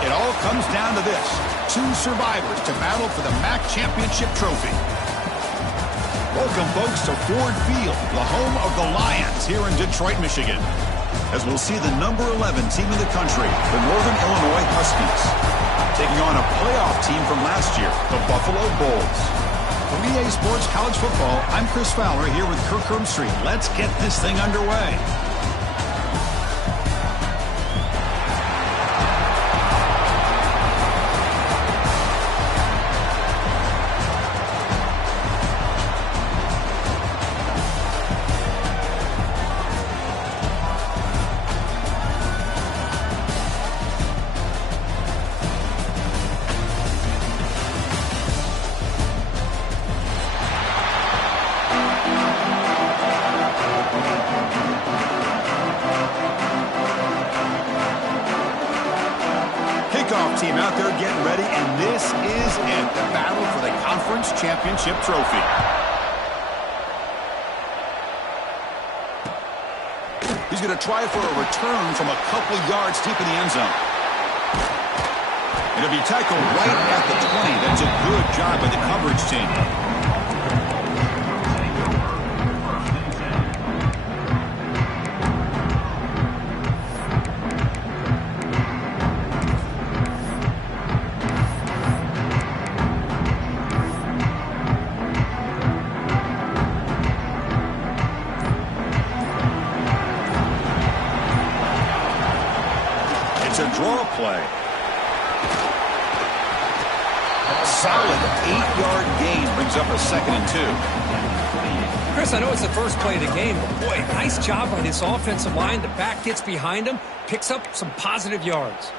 It all comes down to this. Two survivors to battle for the MAC championship trophy. Welcome, folks, to Ford Field, the home of the Lions here in Detroit, Michigan, as we'll see the number 11 team in the country, the Northern Illinois Huskies, taking on a playoff team from last year, the Buffalo Bulls. From EA Sports College Football, I'm Chris Fowler here with Kirk Street. Let's get this thing underway. Team out there getting ready, and this is it, the battle for the conference championship trophy. He's going to try for a return from a couple yards deep in the end zone. It'll be tackled right at the 20. That's a good job by the coverage team. Draw play. Solid 8-yard gain brings up a 2nd and 2. Chris, I know it's the first play of the game, but boy, nice job by this offensive line. The back gets behind him, picks up some positive yards.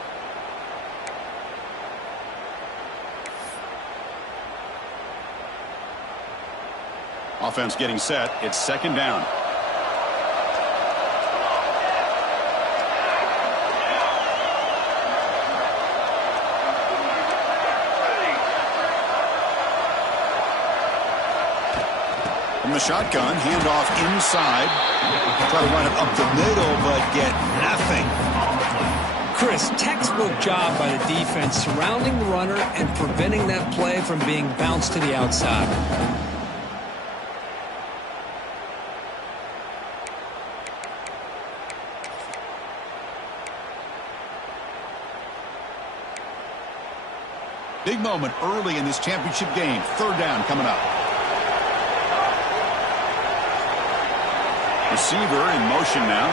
Offense getting set. It's 2nd down. From the shotgun, handoff inside. Try to run it up the middle, but get nothing. Chris, textbook job by the defense surrounding the runner and preventing that play from being bounced to the outside. Big moment early in this championship game. 3rd down coming up. Receiver in motion now.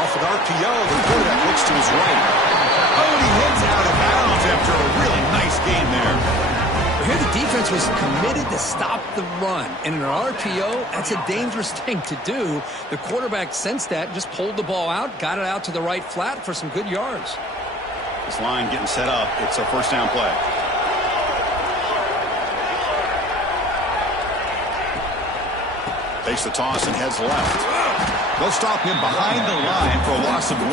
Off an RPO, the quarterback looks to his right. Oh, and he heads out of bounds after a really nice gain there. Here the defense was committed to stop the run. And in an RPO, that's a dangerous thing to do. The quarterback sensed that, just pulled the ball out, got it out to the right flat for some good yards. This line getting set up. It's a 1st down play. Takes the toss and heads left. They'll stop him behind the line for a loss of 1.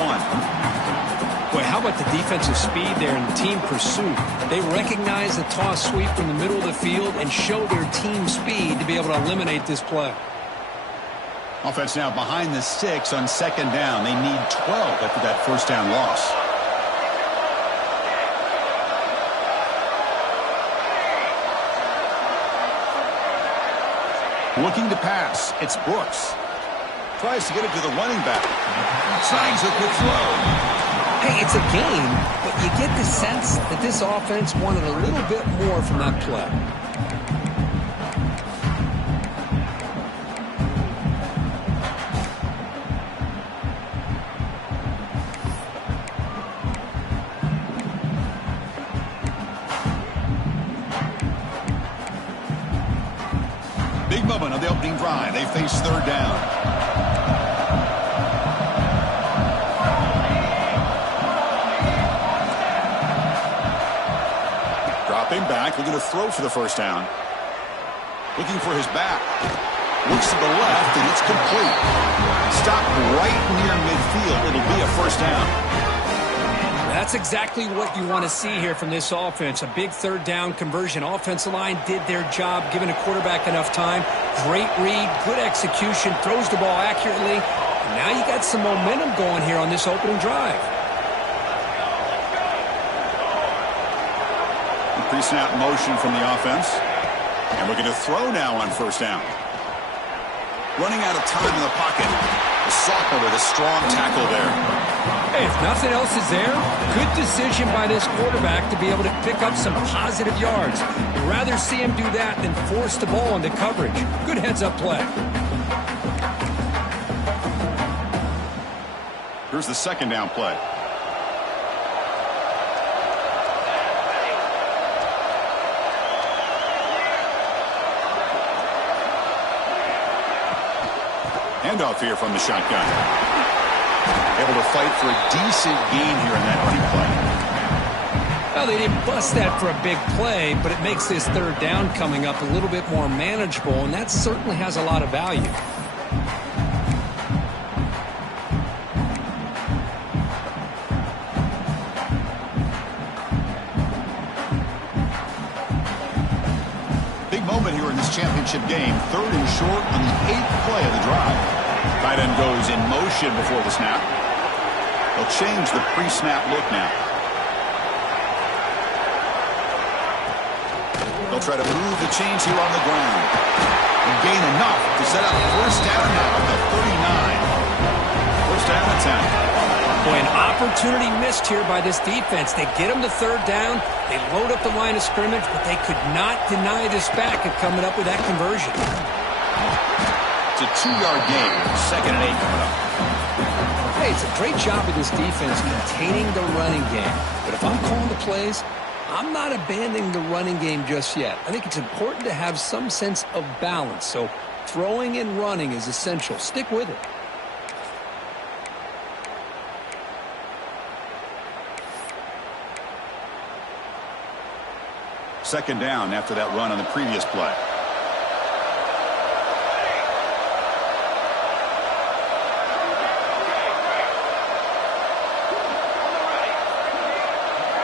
Boy, how about the defensive speed there and the team pursuit? They recognize the toss sweep from the middle of the field and show their team speed to be able to eliminate this play. Offense now behind the 6 on 2nd down. They need 12 after that 1st down loss. Looking to pass. It's Brooks. Tries to get it to the running back. Signs it with throw. Hey, it's a game, but you get the sense that this offense wanted a little bit more from that play. Big moment on the opening drive. They face 3rd down. Dropping back, looking to throw for the 1st down. Looking for his back. Looks to the left, and it's complete. Stopped right near midfield. It'll be a 1st down. That's exactly what you want to see here from this offense. A big 3rd down conversion. Offensive line did their job, giving a quarterback enough time Great read, good execution, throws the ball accurately. And now you got some momentum going here on this opening drive. Pre-snap motion from the offense. And we're going to throw now on first down. Running out of time in the pocket. The sophomore with a strong tackle there. Hey, if nothing else is there, good decision by this quarterback to be able to pick up some positive yards. You'd rather see him do that than force the ball into coverage. Good heads-up play. Here's the second down play. Handoff here from the shotgun. Able to fight for a decent gain here in that running play. Well, they didn't bust that for a big play, but it makes this third down coming up a little bit more manageable, and that certainly has a lot of value. Big moment here in this championship game. Third and short on the 8th play of the drive. Tight end goes in motion before the snap. They'll change the pre-snap look now. They'll try to move the chains here on the ground. And gain enough to set up first down now at the 39. First down at 10. Boy, an opportunity missed here by this defense. They get them to third down. They load up the line of scrimmage, but they could not deny this back of coming up with that conversion. It's a 2-yard gain. Second and 8 coming up. Hey, it's a great job of this defense containing the running game. But if I'm calling the plays, I'm not abandoning the running game just yet. I think it's important to have some sense of balance. So throwing and running is essential. Stick with it. Second down after that run on the previous play.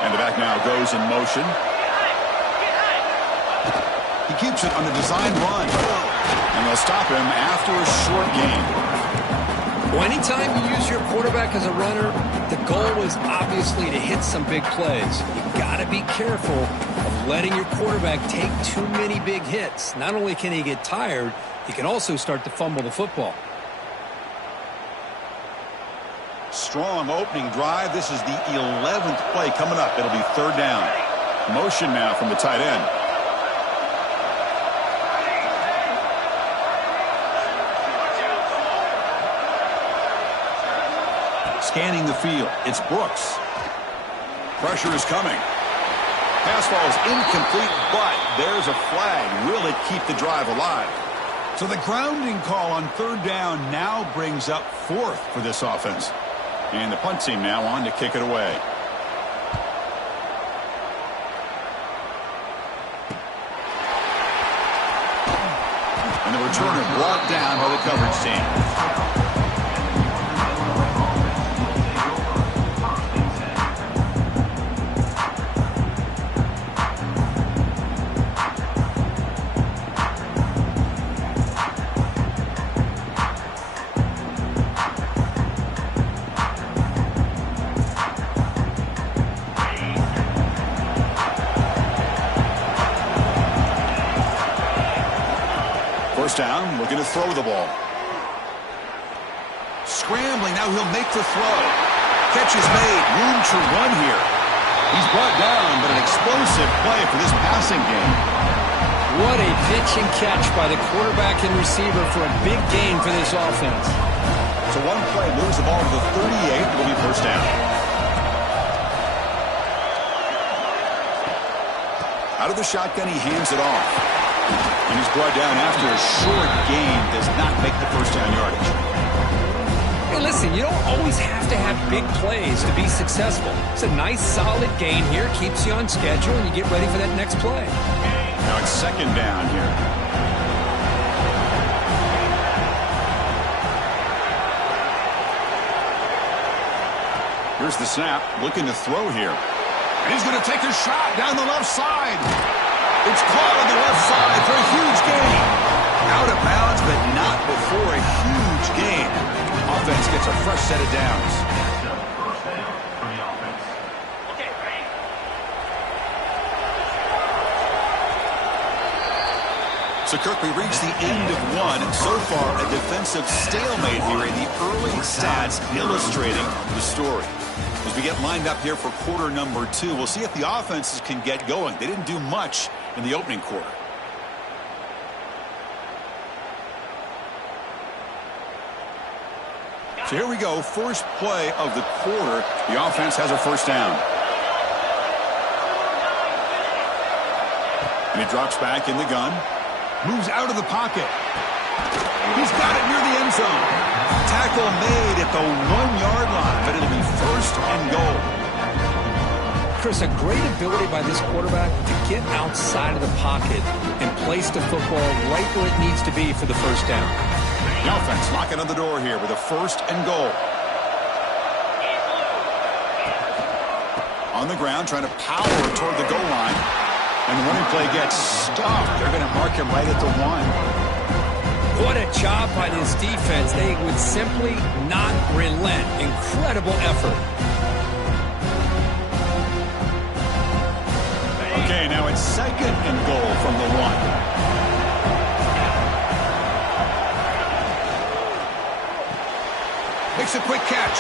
And the back now goes in motion. He keeps it on the design run. And they'll stop him after a short gain. Well, anytime you use your quarterback as a runner, the goal is obviously to hit some big plays. You got to be careful of letting your quarterback take too many big hits. Not only can he get tired, he can also start to fumble the football. Strong opening drive. This is the 11th play coming up. It'll be third down. Motion now from the tight end. Scanning the field. It's Brooks. Pressure is coming. Pass ball is incomplete, but there's a flag. Will it keep the drive alive? So the grounding call on third down now brings up fourth for this offense. And the punt team now on to kick it away. And the returner brought down by the coverage team. Down, looking to throw the ball. Scrambling, now he'll make the throw. Catch is made, room to run here. He's brought down, but an explosive play for this passing game. What a pitch and catch by the quarterback and receiver for a big gain for this offense. So one play moves the ball to the 38. It'll be first down. Out of the shotgun, he hands it off. And he's brought down after a short gain. Does not make the first down yardage. Hey, listen, you don't always have to have big plays to be successful. It's a nice, solid gain here. Keeps you on schedule, and you get ready for that next play. Now it's second down here. Here's the snap. Looking to throw here. And he's going to take a shot down the left side. It's caught on the left side for a huge gain. Out of bounds, but not before a huge gain. Offense gets a fresh set of downs. So, Kirk, we reached the end of one. So far, a defensive stalemate here in the early stats illustrating the story. As we get lined up here for quarter number 2, we'll see if the offenses can get going. They didn't do much in the opening quarter. So here we go, first play of the quarter. The offense has a first down. And he drops back in the gun. Moves out of the pocket. He's got it near the end zone. Tackle made at the 1-yard line, but it'll be first and goal. Chris, a great ability by this quarterback to get outside of the pocket and place the football right where it needs to be for the first down. The offense knocking on the door here with a first and goal. On the ground, trying to power toward the goal line. And the running play gets stopped. They're going to mark him right at the 1. What a job by this defense. They would simply not relent. Incredible effort. Okay, now it's second and goal from the 1. Makes a quick catch.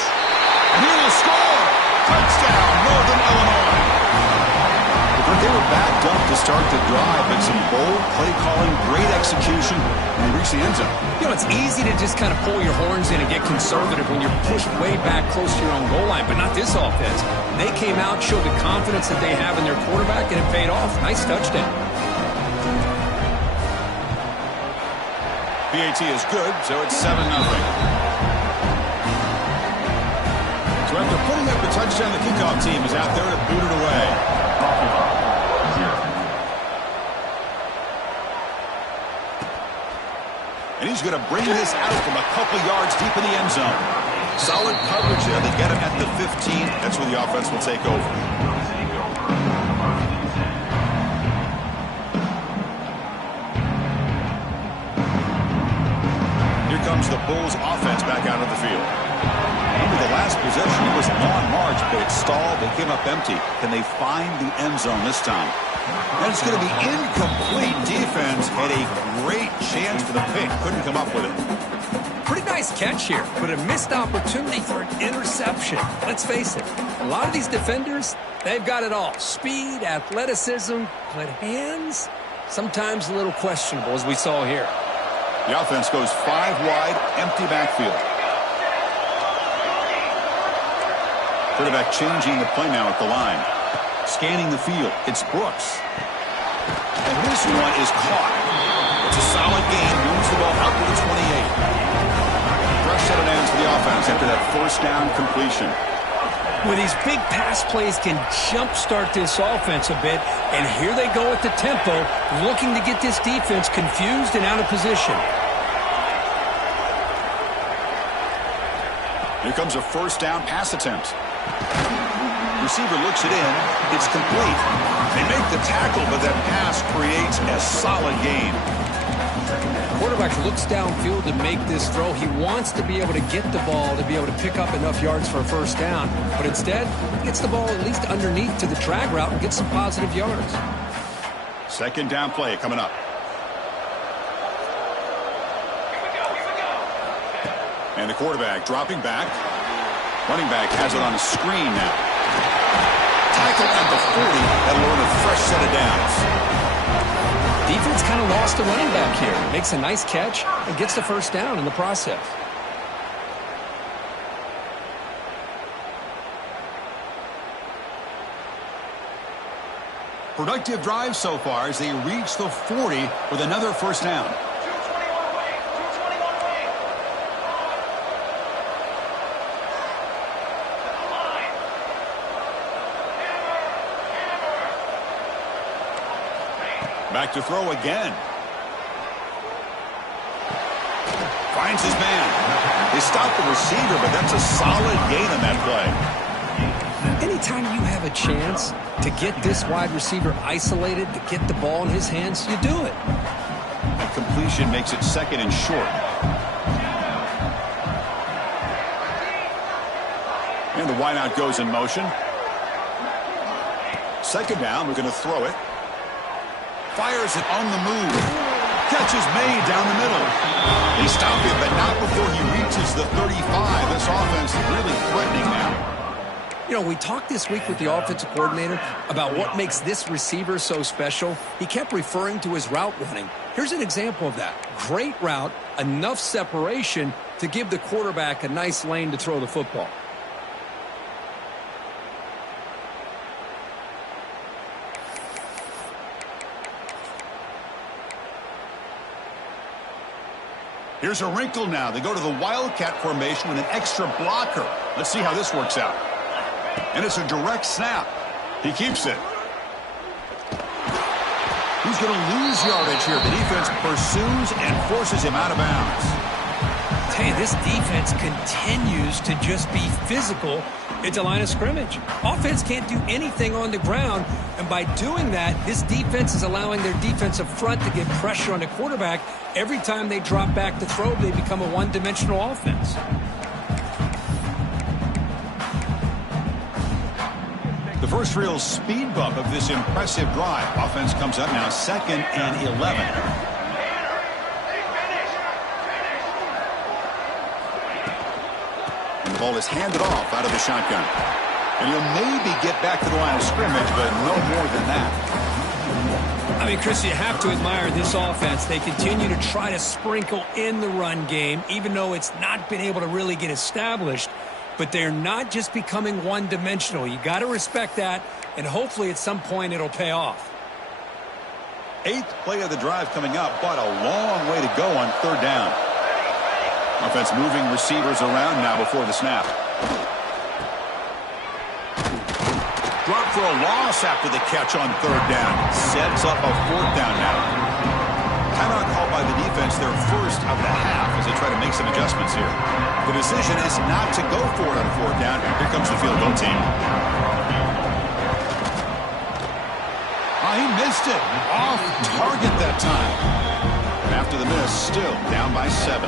And he will score. Touchdown, Northern Illinois. They were backed up to start the drive, but some bold play calling, great execution, and they reached the end zone. You know, it's easy to just kind of pull your horns in and get conservative when you're pushed way back close to your own goal line, but not this offense. They came out, showed the confidence that they have in their quarterback, and it paid off. Nice touchdown. PAT is good, so it's 7-0. So after putting up a touchdown, the kickoff team is out there to boot it away. And he's going to bring this out from a couple yards deep in the end zone. Solid coverage there. They get him at the 15. That's where the offense will take over. Here comes the Bulls offense back out of the field. Remember the last possession, it was a long march, but it stalled. They came up empty. Can they find the end zone this time? And it's going to be incomplete. Defense had a great chance for the pick. Couldn't come up with it. Pretty nice catch here, but a missed opportunity for an interception. Let's face it, a lot of these defenders, they've got it all. Speed, athleticism, but hands, sometimes a little questionable, as we saw here. The offense goes 5 wide, empty backfield. Quarterback changing the play now at the line. Scanning the field, it's Brooks. And this one is caught. It's a solid gain, moves the ball out to the 28. Fresh set of downs for the offense after that first down completion. Well, these big pass plays can jumpstart this offense a bit, and here they go at the tempo, looking to get this defense confused and out of position. Here comes a first down pass attempt. Receiver looks it in. It's complete. They make the tackle, but that pass creates a solid gain. Quarterback looks downfield to make this throw. He wants to be able to get the ball to be able to pick up enough yards for a first down, but instead, he gets the ball at least underneath to the drag route and gets some positive yards. Second down play coming up. And the quarterback dropping back. Running back has it on a screen now. Tackle at the 40. That'll earn a fresh set of downs. Defense kind of lost the running back here. Makes a nice catch and gets the first down in the process. Productive drive so far as they reach the 40 with another first down. Back to throw again. Finds his man. They stop the receiver, but that's a solid gain on that play. Anytime you have a chance to get this wide receiver isolated, to get the ball in his hands, you do it. That completion makes it second and short. And the wideout goes in motion. Second down, we're going to throw it. Fires it on the move. Catch is made down the middle. They stop him, but not before he reaches the 35. This offense really threatening now. You know, we talked this week with the offensive coordinator about what makes this receiver so special. He kept referring to his route running. Here's an example of that. Great route, enough separation to give the quarterback a nice lane to throw the football. Here's a wrinkle now. They go to the Wildcat formation with an extra blocker. Let's see how this works out. And it's a direct snap. He keeps it. He's going to lose yardage here. The defense pursues and forces him out of bounds. Hey, this defense continues to just be physical at the line of scrimmage. Offense can't do anything on the ground, and by doing that, this defense is allowing their defensive front to get pressure on the quarterback. Every time they drop back to throw, they become a one-dimensional offense. The first real speed bump of this impressive drive. Offense comes up now 2nd and 11. And the ball is handed off out of the shotgun. And he'll maybe get back to the line of scrimmage, but no more than that. I mean, Chris, you have to admire this offense. They continue to try to sprinkle in the run game, even though it's not been able to really get established. But they're not just becoming one-dimensional. You got to respect that, and hopefully at some point it'll pay off. 8th play of the drive coming up, but a long way to go on 3rd down. Offense moving receivers around now before the snap. Drop for a loss after the catch on 3rd down. Sets up a 4th down now. Timeout called by the defense, their first of the half, as they try to make some adjustments here. The decision is not to go for it on 4th down. Here comes the field goal team. He missed it. Off target that time. And after the miss, still down by 7.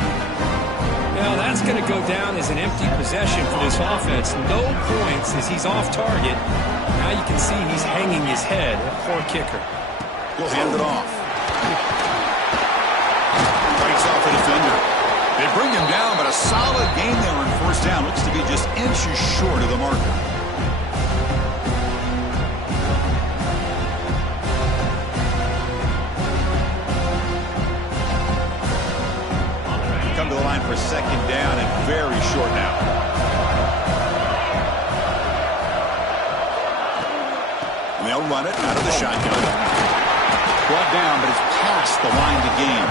Well, that's going to go down as an empty possession for this offense. No points as he's off target. Now you can see he's hanging his head. Poor kicker. He'll hand it off. Breaks off the defender. They bring him down, but a solid gain there on 1st down. Looks to be just inches short of the marker. Come to the line for 2nd down and very short now. And they'll run it out of the shotgun. Brought down, but it's past the line to gain.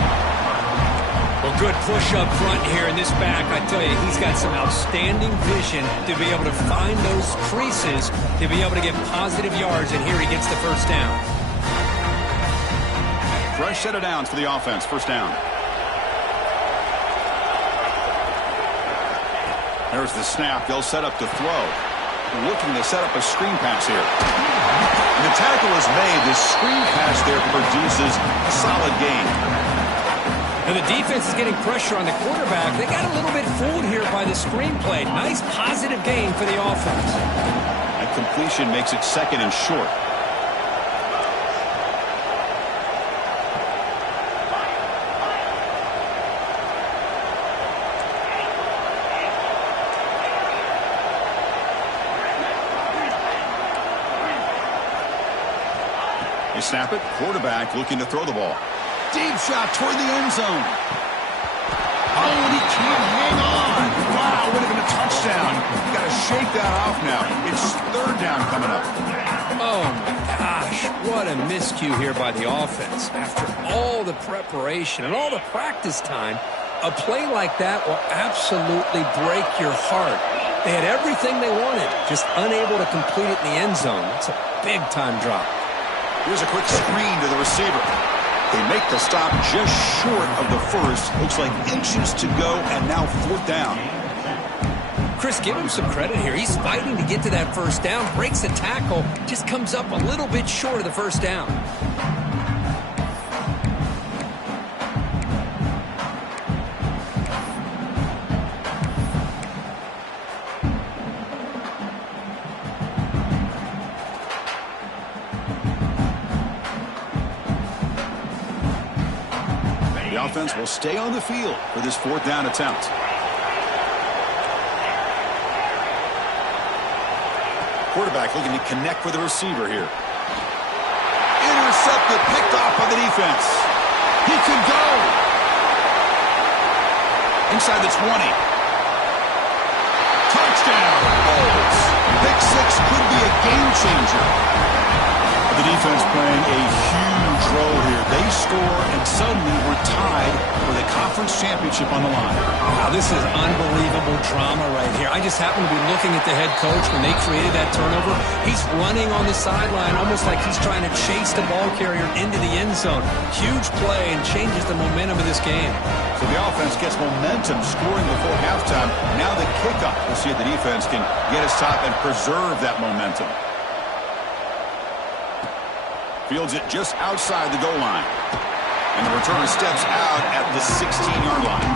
Well, good push up front here in this back. I tell you, he's got some outstanding vision to be able to find those creases, to be able to get positive yards, and here he gets the 1st down. Fresh set of downs for the offense. 1st down. There's the snap. They'll set up to throw. Looking to set up a screen pass here. And the tackle is made. The screen pass there produces a solid gain. And the defense is getting pressure on the quarterback. They got a little bit fooled here by the screen play. Nice positive gain for the offense. That completion makes it 2nd and short. They snap it. Quarterback looking to throw the ball. Deep shot toward the end zone. Oh, and he can't hang on. Wow, would have been a touchdown. You got to shake that off now. It's 3rd down coming up. Oh, my gosh. What a miscue here by the offense. After all the preparation and all the practice time, a play like that will absolutely break your heart. They had everything they wanted, just unable to complete it in the end zone. It's a big-time drop. Here's a quick screen to the receiver. They make the stop just short of the 1st. Looks like inches to go, and now 4th down. Chris, give him some credit here. He's fighting to get to that 1st down, breaks the tackle, just comes up a little bit short of the 1st down. offense will stay on the field for this 4th down attempt. Quarterback looking to connect with the receiver here. Intercepted, picked off by the defense. He could go. Inside the 20. Touchdown. Bolts. Pick 6 could be a game changer. The defense playing a huge role here. They score and suddenly we're tied for the conference championship on the line. Wow, this is unbelievable drama right here. I just happen to be looking at the head coach when they created that turnover. He's running on the sideline almost like he's trying to chase the ball carrier into the end zone. Huge play and changes the momentum of this game. So the offense gets momentum scoring before halftime. Now the kickoff. We'll see if the defense can get a stop and preserve that momentum. Fields it just outside the goal line. And the returner steps out at the 16-yard line.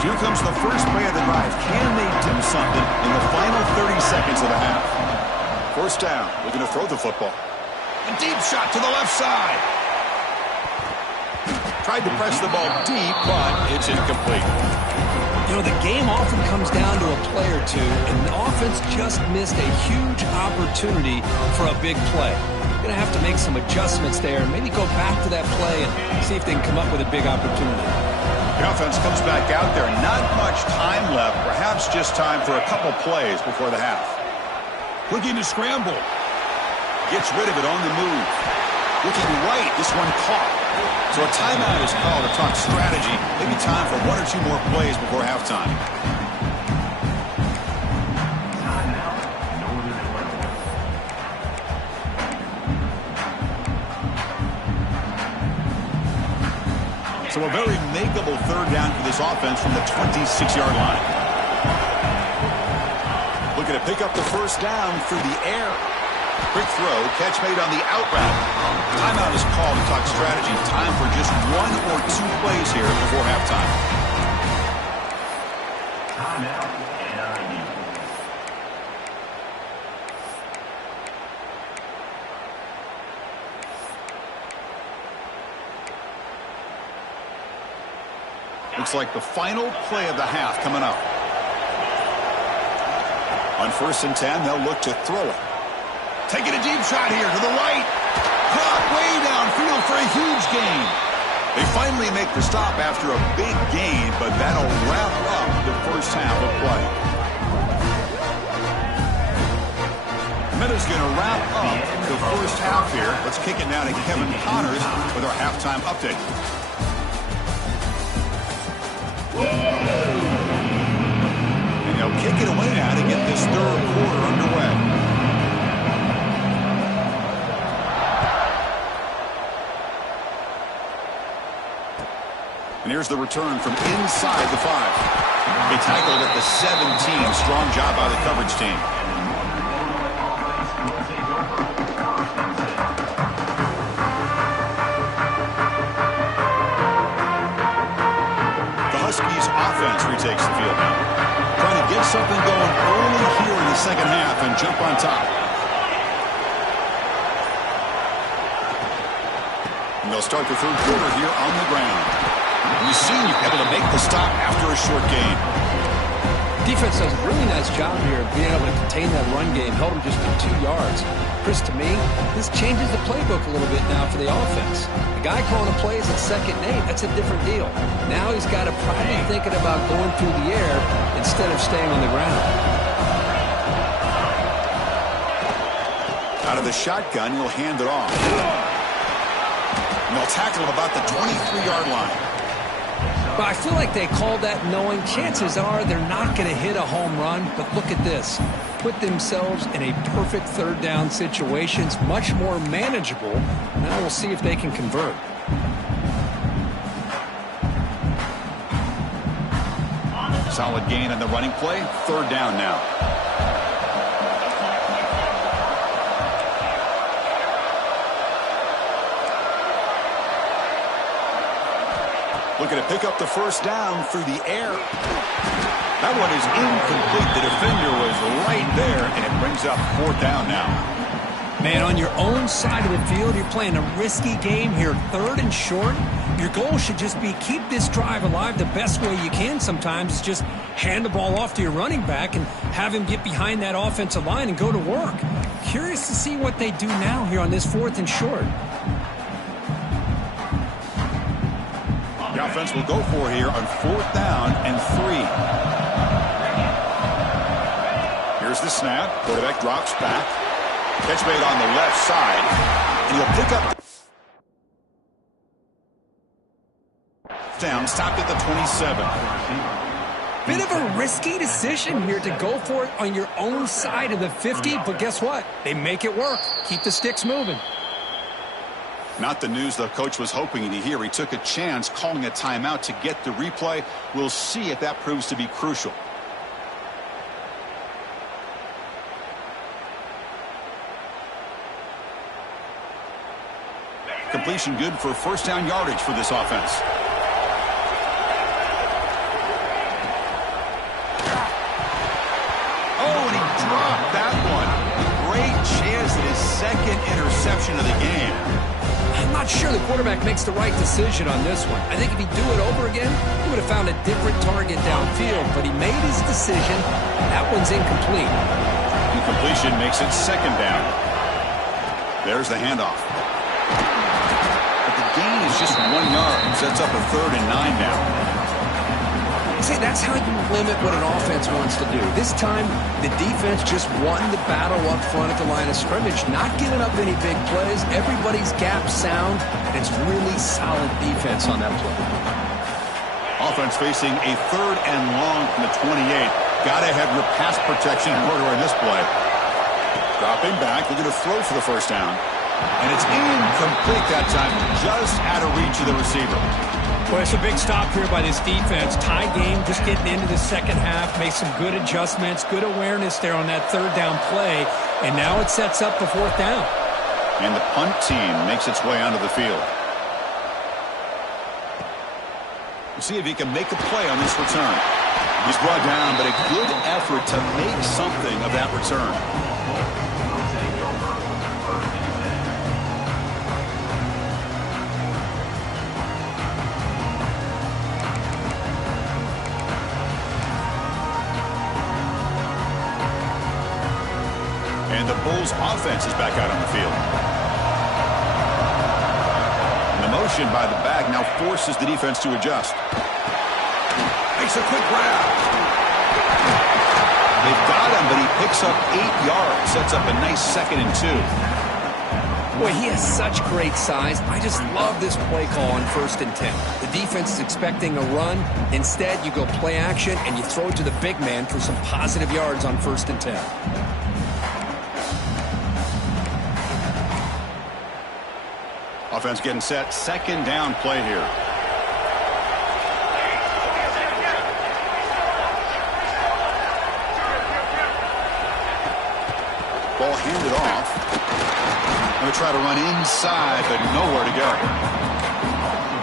Here comes the first play of the drive. Can they do something in the final 30 seconds of the half? 1st down, looking to throw the football. A deep shot to the left side. Tried to press the ball deep, but it's incomplete. You know, the game often comes down to a play or two, and the offense just missed a huge opportunity for a big play. Going to have to make some adjustments there, maybe go back to that play and see if they can come up with a big opportunity. The offense comes back out there. Not much time left, perhaps just time for a couple plays before the half. Looking to scramble. Gets rid of it on the move. Looking right. This one caught. So a timeout is called to talk strategy. Maybe time for 1 or 2 more plays before halftime. So a very makeable 3rd down for this offense from the 26-yard line. Looking to pick up the 1st down through the air. Quick throw, catch made on the out route. Timeout is called to talk strategy. Time for just 1 or 2 plays here before halftime. Timeout. Looks like the final play of the half coming up. On 1st and 10, they'll look to throw it. Taking a deep shot here to the right. Caught way downfield for a huge gain. They finally make the stop after a big gain, but that'll wrap up the 1st half of play. Minutes going to wrap up the 1st half here. Let's kick it now to Kevin Connors with our halftime update. And they'll kick it away now to get this 3rd quarter underway. And here's the return from inside the 5. They tackled at the 17. Strong job by the coverage team. Huskies offense retakes the field now. Trying to get something going early here in the 2nd half and jump on top. And they'll start the 3rd quarter here on the ground. We've seen you able to make the stop after a short gain. Defense does a really nice job here of being able to contain that run game. Held them just to 2 yards. Chris, to me, this changes the playbook a little bit now for the offense. The guy calling the plays at 2nd and 8, that's a different deal. Now he's got to probably thinking about going through the air instead of staying on the ground. Out of the shotgun, he'll hand it off. And they'll tackle him about the 23-yard line. But I feel like they called that knowing chances are they're not going to hit a home run. But look at this. Put themselves in a perfect 3rd down situation. It's much more manageable. Now we'll see if they can convert. Solid gain on the running play. 3rd down now. Looking to pick up the first down through the air. That one is incomplete. The defender was right there, and it brings up fourth down now. Man, on your own side of the field, you're playing a risky game here, 3rd and short. Your goal should just be keep this drive alive the best way you can sometimes. Is just hand the ball off to your running back and have him get behind that offensive line and go to work. Curious to see what they do now here on this 4th and short. The offense will go for it here on 4th down and 3. Here's the snap. Quarterback drops back. Catch made on the left side. And he'll pick up down. Stopped at the 27. Bit of a risky decision here to go for it on your own side of the 50. But guess what? They make it work. Keep the sticks moving. Not the news the coach was hoping to hear. He took a chance calling a timeout to get the replay. We'll see if that proves to be crucial. Completion good for first down yardage for this offense. Oh, and he dropped that one. Great chance at his second interception of the game. I'm not sure the quarterback makes the right decision on this one. I think if he'd do it over again, he would have found a different target downfield, but he made his decision. That one's incomplete. Incompletion makes it second down. There's the handoff. But the gain is just 1 yard. Sets up a 3rd and 9 now. See, that's how you limit what an offense wants to do. This time, the defense just won the battle up front at the line of scrimmage, not giving up any big plays. Everybody's gap sound, and it's really solid defense on that play. Offense facing a 3rd and long from the 28. Got to have your pass protection in order in this play. Dropping back, looking to throw for the first down. And it's incomplete that time, just out of reach of the receiver. Well, it's a big stop here by this defense. Tie game, just getting into the second half. Made some good adjustments, good awareness there on that 3rd down play. And now it sets up the 4th down. And the punt team makes its way onto the field. We'll see if he can make a play on this return. He's brought down, but a good effort to make something of that return. And the Bulls offense is back out on the field. And the motion by the back now forces the defense to adjust. Makes a quick grab. They've got him, but he picks up 8 yards. Sets up a nice 2nd and 2. Boy, he has such great size. I just love this play call on 1st and 10. The defense is expecting a run. Instead, you go play action, and you throw it to the big man for some positive yards on 1st and 10. Offense getting set. 2nd down play here. Ball handed off. Going to try to run inside, but nowhere to go.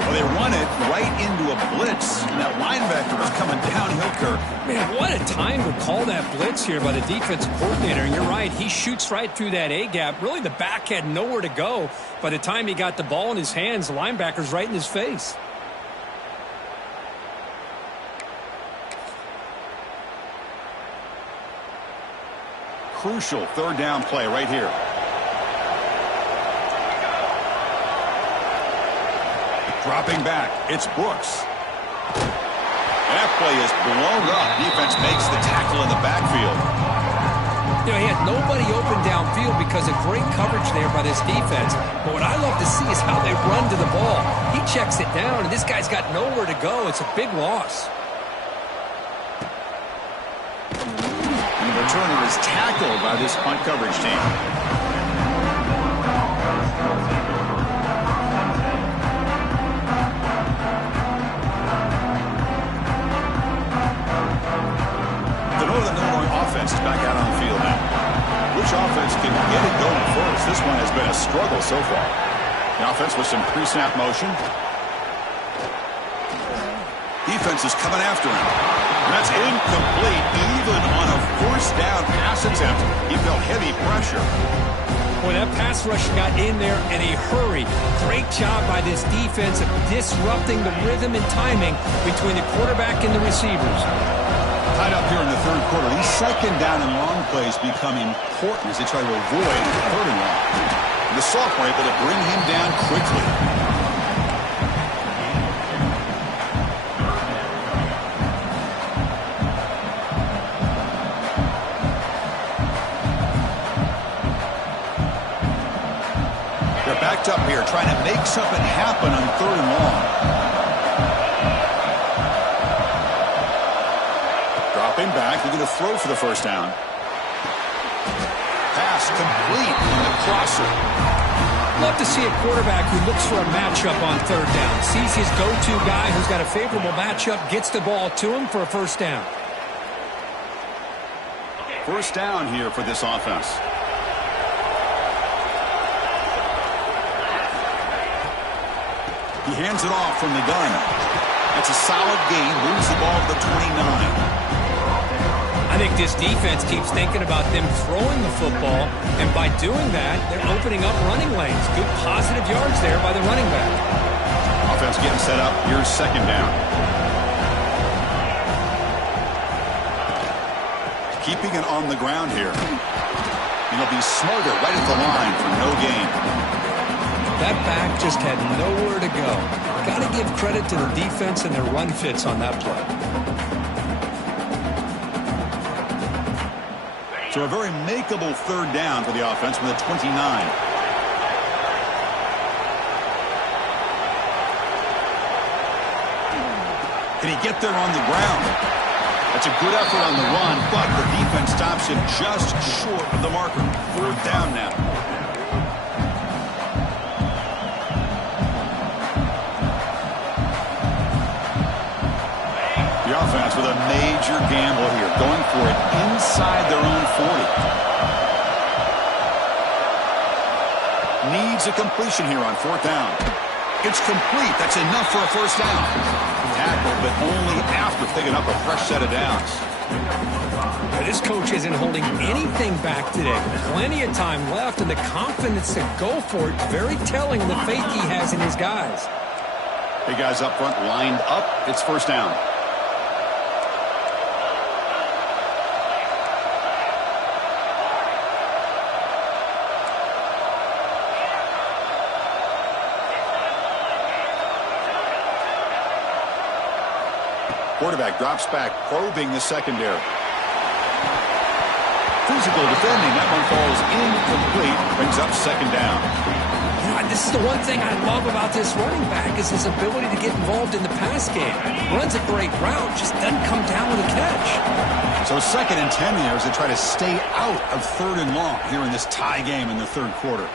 Well, they run it right into a blitz, and that linebacker was coming downhill, Kirk. Man, what a time to call that blitz here by the defensive coordinator. And you're right, he shoots right through that A-gap. Really, the back had nowhere to go. By the time he got the ball in his hands, the linebacker's right in his face. Crucial 3rd down play right here. Dropping back, it's Brooks. That play is blown up. Defense makes the tackle in the backfield. You know, he had nobody open downfield because of great coverage there by this defense. But what I love to see is how they run to the ball. He checks it down, and this guy's got nowhere to go. It's a big loss. And the returner is tackled by this punt coverage team. The Northern Illinois offense is back out on the field now. Which offense can get it going first? This one has been a struggle so far. The offense with some pre-snap motion. defense is coming after him. That's incomplete. Even on a first down pass attempt, he felt heavy pressure. Boy, that pass rush got in there in a hurry. Great job by this defense of disrupting the rhythm and timing between the quarterback and the receivers. Tied up here in the third quarter. These second down and long plays become important as they try to avoid third and long. The sophomore able to bring him down quickly. They're backed up here trying to make something happen on third and long. Dropping back, they're going to throw for the first down. Pass complete on the crosser. Love to see a quarterback who looks for a matchup on third down. Sees his go-to guy who's got a favorable matchup, gets the ball to him for a first down. First down here for this offense. He hands it off from the gun. That's a solid gain. Moves the ball to the 29. I think this defense keeps thinking about them throwing the football, and by doing that, they're opening up running lanes. Good positive yards there by the running back. Offense getting set up. Here's second down. Keeping it on the ground here. He'll be smarter right at the line for no gain. That back just had nowhere to go. Got to give credit to the defense and their run fits on that play. So a very makeable third down for the offense with a 29. Can he get there on the ground? That's a good effort on the run, but the defense stops him just short of the marker. Fourth down now. The offense with a major gamble here, going for it inside their own 40. Needs a completion here on fourth down. It's complete. That's enough for a first down. Tackle, but only after picking up a fresh set of downs. This coach isn't holding anything back today. Plenty of time left, and the confidence to go for it, very telling of the faith he has in his guys. Big guys up front lined up. It's first down. Quarterback drops back, probing the secondary. Physical defending. That one falls incomplete. Brings up second down. You know, this is the one thing I love about this running back is his ability to get involved in the pass game. Runs a great route, just doesn't come down with a catch. So second and 10 here as they try to stay out of third and long here in this tie game in the third quarter.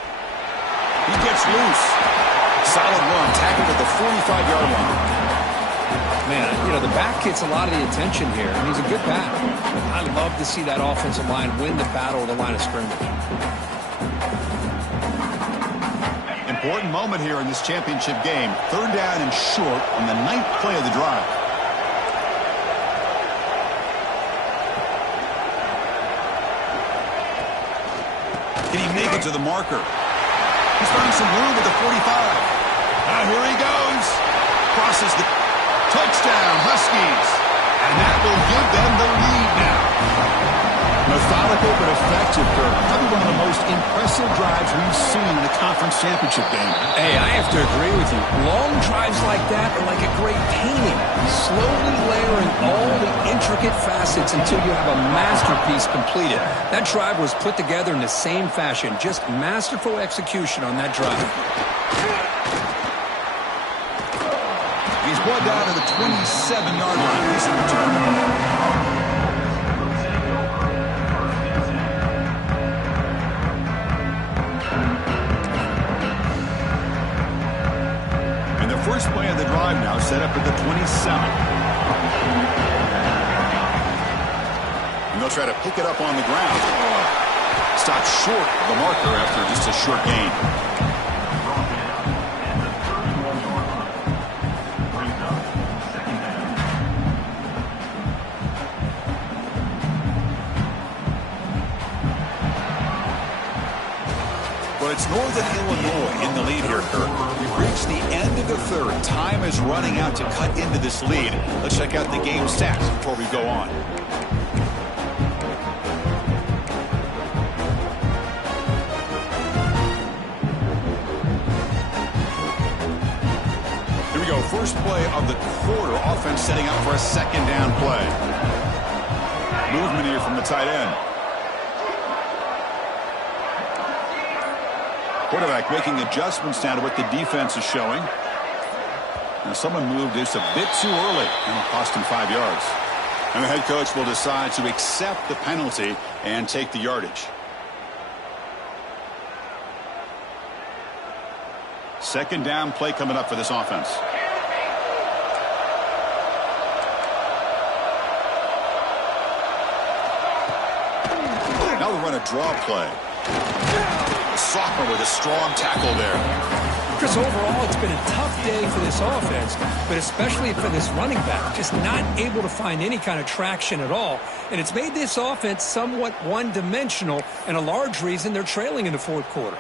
He gets loose. Solid run. Tackled at the 45-yard line. Man, you know, the back gets a lot of the attention here, and he's a good back. I love to see that offensive line win the battle of the line of scrimmage. Important moment here in this championship game. Third down and short on the 9th play of the drive. Can he make it to the marker? He's finding some room at the 45. Now here he goes. Crosses the... Touchdown, Huskies. And that will give them the lead now. Methodical but effective, Kirk. Probably one of the most impressive drives we've seen in a conference championship game. Hey, I have to agree with you. Long drives like that are like a great painting. Slowly layering all the intricate facets until you have a masterpiece completed. That drive was put together in the same fashion. Just masterful execution on that drive. He's brought down to the 27-yard line. He's in return. And the first play of the drive now set up at the 27. And they'll try to pick it up on the ground. Stopped short of the marker after just a short gain. Northern Illinois in the lead here, Kirk. We've reached the end of the third. Time is running out to cut into this lead. Let's check out the game stats before we go on. Here we go. First play of the quarter. Offense setting up for a second down play. Movement here from the tight end. Quarterback making adjustments now to what the defense is showing. Now someone moved just a bit too early, and it cost him 5 yards. And the head coach will decide to accept the penalty and take the yardage. Second down play coming up for this offense. Now we'll run a draw play. Sophomore with a strong tackle there. Chris, overall, it's been a tough day for this offense, but especially for this running back. Just not able to find any kind of traction at all. And it's made this offense somewhat one-dimensional, and a large reason they're trailing in the fourth quarter.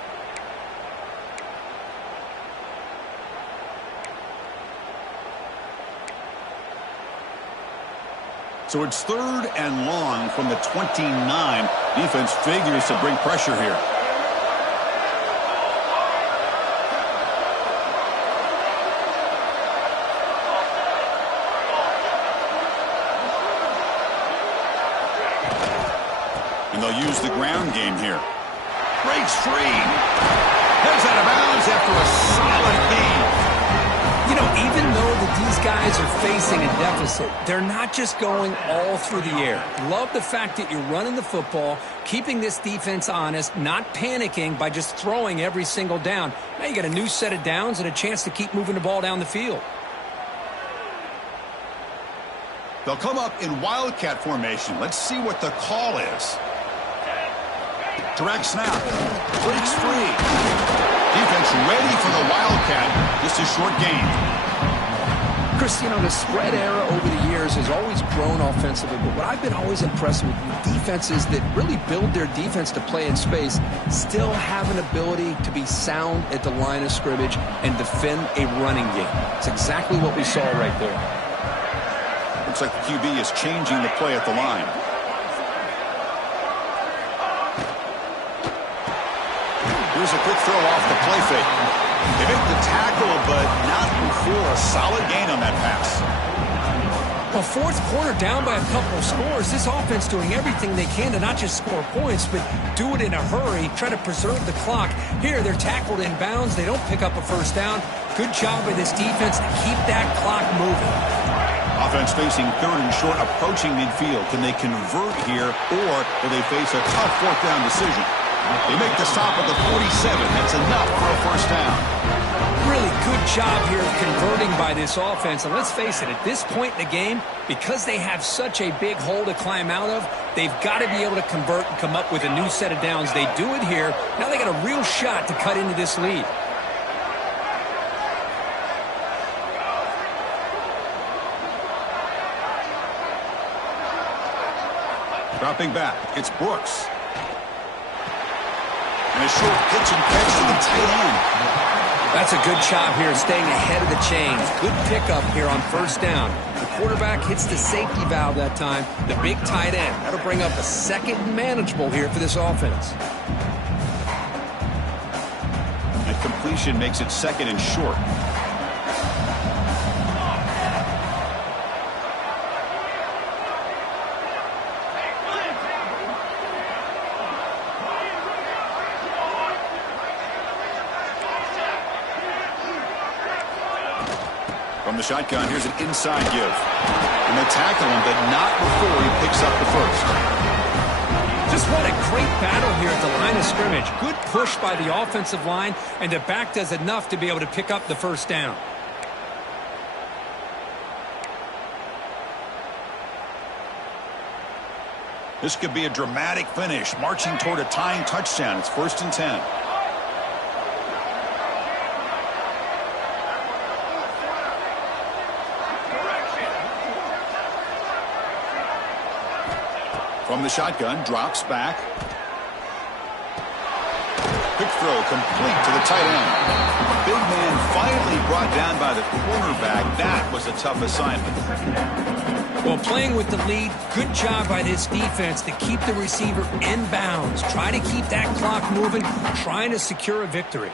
So it's third and long from the 29. Defense figures to bring pressure here. And they'll use the ground game here. Breaks free. Heads out of bounds after a solid game. You know, even though these guys are facing a deficit, they're not just going all through the air. Love the fact that you're running the football, keeping this defense honest, not panicking by just throwing every single down. Now you got a new set of downs and a chance to keep moving the ball down the field. They'll come up in Wildcat formation. Let's see what the call is. Direct snap. Breaks free. Defense ready for the Wildcat. Just a short game. Chris, you know, the spread era over the years has always grown offensively, but what I've been always impressed with defenses that really build their defense to play in space still have an ability to be sound at the line of scrimmage and defend a running game. It's exactly what we saw right there. Looks like the QB is changing the play at the line. Here's a quick throw off the play fake. They make the tackle, but not before a solid gain on that pass. Well, fourth quarter down by a couple of scores. This offense doing everything they can to not just score points, but do it in a hurry, try to preserve the clock. Here, they're tackled in bounds. They don't pick up a first down. Good job by this defense to keep that clock moving. Offense facing third and short, approaching midfield. Can they convert here, or will they face a tough fourth down decision? They make the stop at the 47. That's enough for a first down. Really good job here of converting by this offense. And let's face it, at this point in the game, because they have such a big hole to climb out of, they've got to be able to convert and come up with a new set of downs. They do it here. Now they got a real shot to cut into this lead. Dropping back, it's Brooks. And a short pitch and catch to the tight end. That's a good job here, staying ahead of the chains. Good pickup here on first down. The quarterback hits the safety valve that time. The big tight end. That'll bring up a second manageable here for this offense. And completion makes it second and short. From the shotgun, here's an inside give. And they tackle him, but not before he picks up the first. Just what a great battle here at the line of scrimmage. Good push by the offensive line, and the back does enough to be able to pick up the first down. This could be a dramatic finish, marching toward a tying touchdown. It's 1st and 10. From the shotgun, drops back. Quick throw complete to the tight end. Big man finally brought down by the cornerback. That was a tough assignment. Well, playing with the lead, good job by this defense to keep the receiver in bounds. Try to keep that clock moving, trying to secure a victory.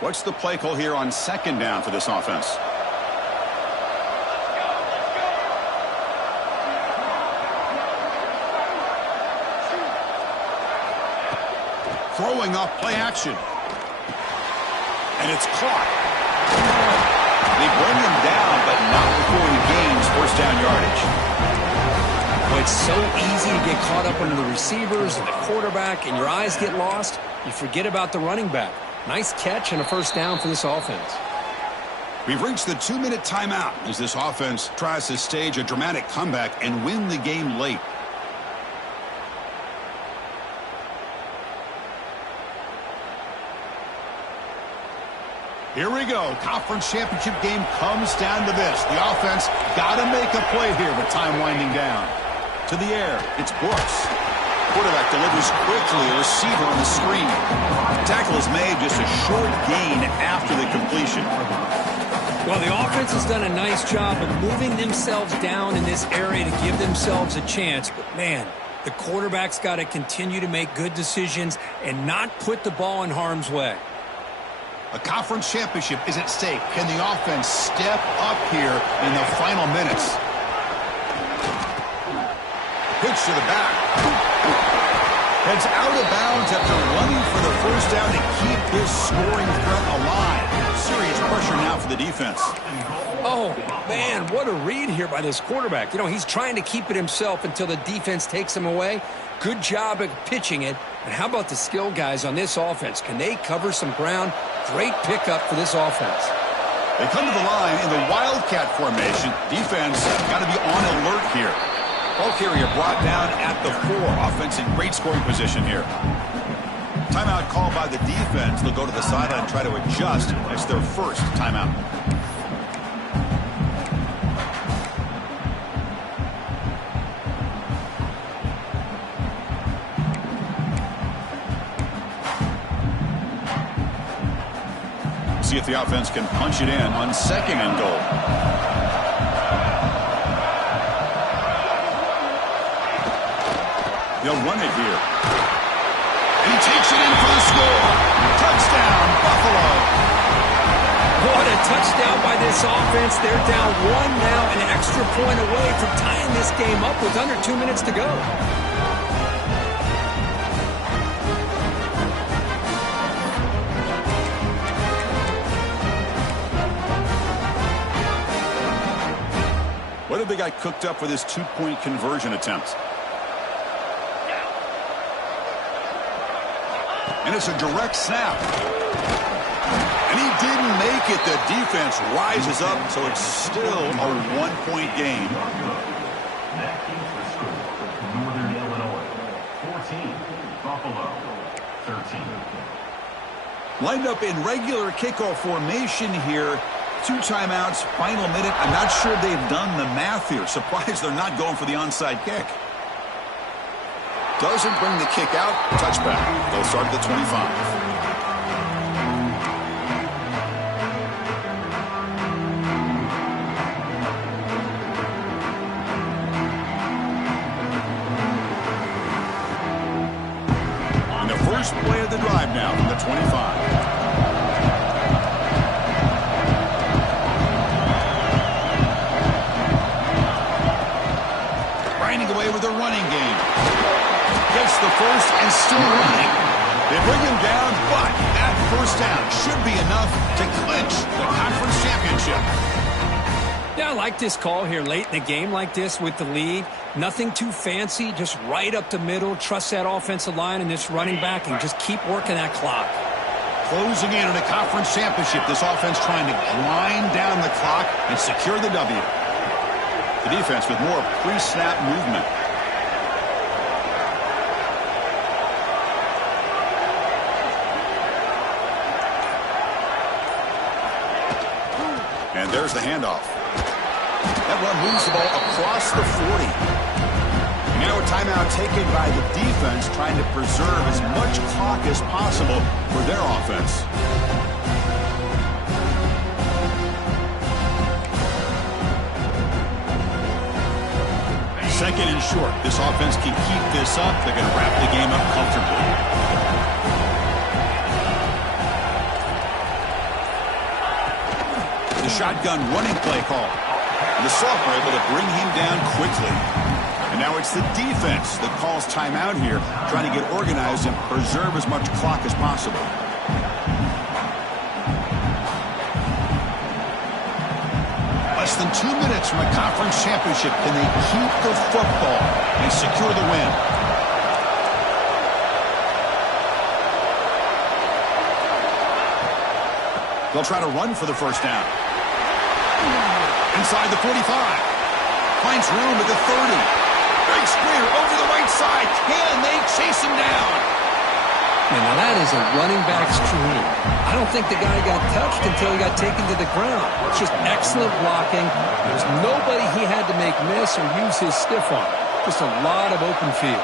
What's the play call here on second down for this offense? Throwing off play action. And it's caught. They bring him down, but not before he gains first down yardage. Well, it's so easy to get caught up under the receivers and the quarterback, and your eyes get lost. You forget about the running back. Nice catch and a first down for this offense. We've reached the 2-minute timeout as this offense tries to stage a dramatic comeback and win the game late. Here we go. Conference championship game comes down to this. The offense got to make a play here with time winding down. To the air, it's Brooks. Quarterback delivers quickly, a receiver on the screen. Tackle is made, just a short gain after the completion. Well, the offense has done a nice job of moving themselves down in this area to give themselves a chance. But, man, the quarterback's got to continue to make good decisions and not put the ball in harm's way. A conference championship is at stake. Can the offense step up here in the final minutes? Pitch to the back. Heads out of bounds after running for the first down to keep his scoring threat alive. Serious pressure now for the defense. Oh, man, what a read here by this quarterback. You know, he's trying to keep it himself until the defense takes him away. Good job at pitching it. And how about the skill guys on this offense? Can they cover some ground? Great pickup for this offense. They come to the line in the Wildcat formation. Defense got to be on alert here. Ball carrier brought down at the 4. Offense in great scoring position here. Timeout called by the defense. They'll go to the sideline and try to adjust. It's their first timeout. See if the offense can punch it in on second and goal. They'll run it here. And he takes it in for the score. Touchdown, Buffalo. What a touchdown by this offense. They're down 1 now, an extra point away from tying this game up with under 2 minutes to go. What have they got cooked up for this 2-point conversion attempt? And it's a direct snap. And he didn't make it. The defense rises up, so it's still a 1-point game. Northern Illinois, 14, Buffalo, 13. Lined up in regular kickoff formation here. 2 timeouts, final minute. I'm not sure they've done the math here. Surprised they're not going for the onside kick. Doesn't bring the kick out. Touchback. They'll start at the 25. And the first play of the drive now from the 25. Away with a running game. Gets the first and still running. They bring him down, but that first down should be enough to clinch the conference championship. Yeah, I like this call here late in the game like this with the lead. Nothing too fancy, just right up the middle. Trust that offensive line and this running back and just keep working that clock. Closing in on a conference championship. This offense trying to grind down the clock and secure the W. The defense with more pre-snap movement. And there's the handoff. That run moves the ball across the 40. Now a timeout taken by the defense, trying to preserve as much clock as possible for their offense. Second and short. This offense can keep this up. They're going to wrap the game up comfortably. The shotgun running play call. And the sophomore able to bring him down quickly. And now it's the defense that calls timeout here, trying to get organized and preserve as much clock as possible. Less than 2 minutes from a conference championship. Can they keep the football and secure the win? They'll try to run for the first down. Inside the 45. Finds room at the 30. Big screen over the right side. Can they chase him down? And now that is a running back's dream. I don't think the guy got touched until he got taken to the ground. It's just excellent blocking. There's nobody he had to make miss or use his stiff arm. Just a lot of open field.